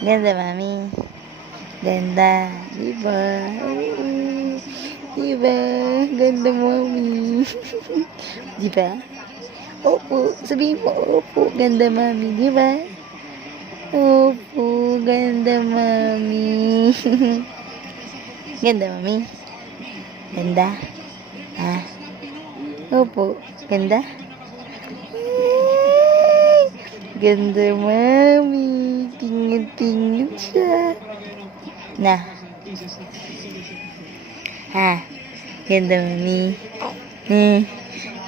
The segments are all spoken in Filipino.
Ganda, mami. Ganda. Diba? Diba? Ganda, mami. Diba? Opo. Sabihin mo, opo. Ganda, mami. Diba? Opo. Ganda, mami. Ganda, mami. Ganda. Ah. Opo. Ganda. Ganda, mami. Tingin-tingin siya. Nah. Ha. Ganda, mami.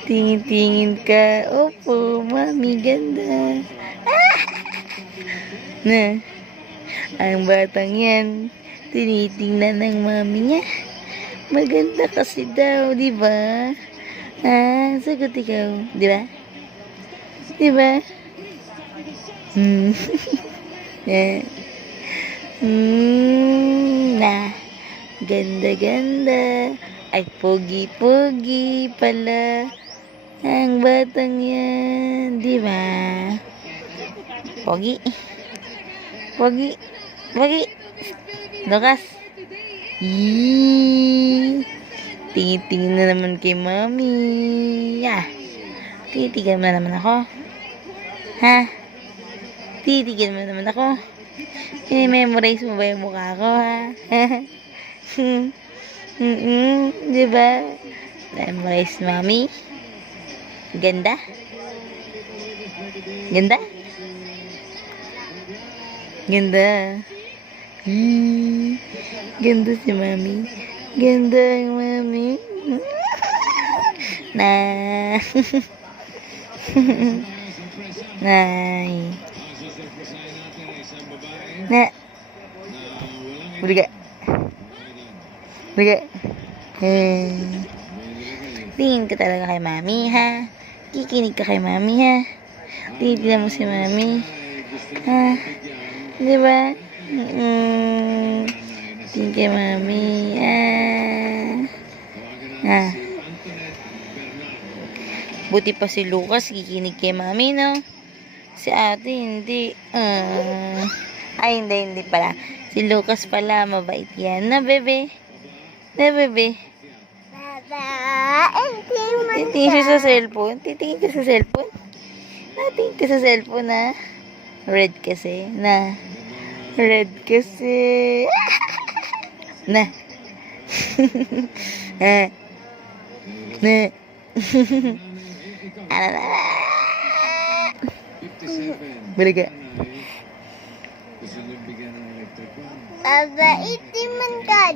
Tingin-tingin ka. Opo, mami. Ganda. Nah. Ang batang yan. Tinitingnan ng mami niya. Maganda kasi daw, di ba? Ah, sagot ikaw. Di ba? Di ba? Nah. Ganda-ganda. Ay, pogi-pogi pala. Ang batang yan. Di ba? Pogi. Pogi. Pogi. Lukas. Tingin-tingin na naman kay mami. Titigan mo naman ako. Ha? Titigan mo naman ako. I-memorize mo ba yung mukha ko, ha? Diba? Memorize, mami. Ganda? Ganda? Ganda. Ganda si mami. Ganda ang mami. Nah. Nay. Nah. Beriga. Beriga. Tingin ka talaga kay mami, ha? Kikinig ka kay mami, ha? Tingnan mo si mami. Ha? Diba? Tingin kay mami. Buti pa si Lucas, kikinig kay mami, no? Si ate, hindi. Ay, hindi pala. Si Lucas pala, mabait yan. Na, bebe? Na, bebe? Titingin siya sa cellphone. Titingin ka sa cellphone. Natingin ka sa cellphone, ha? Red kasi. Na. Red kasi. Na. Na. Baliga. Aba, itiman ka.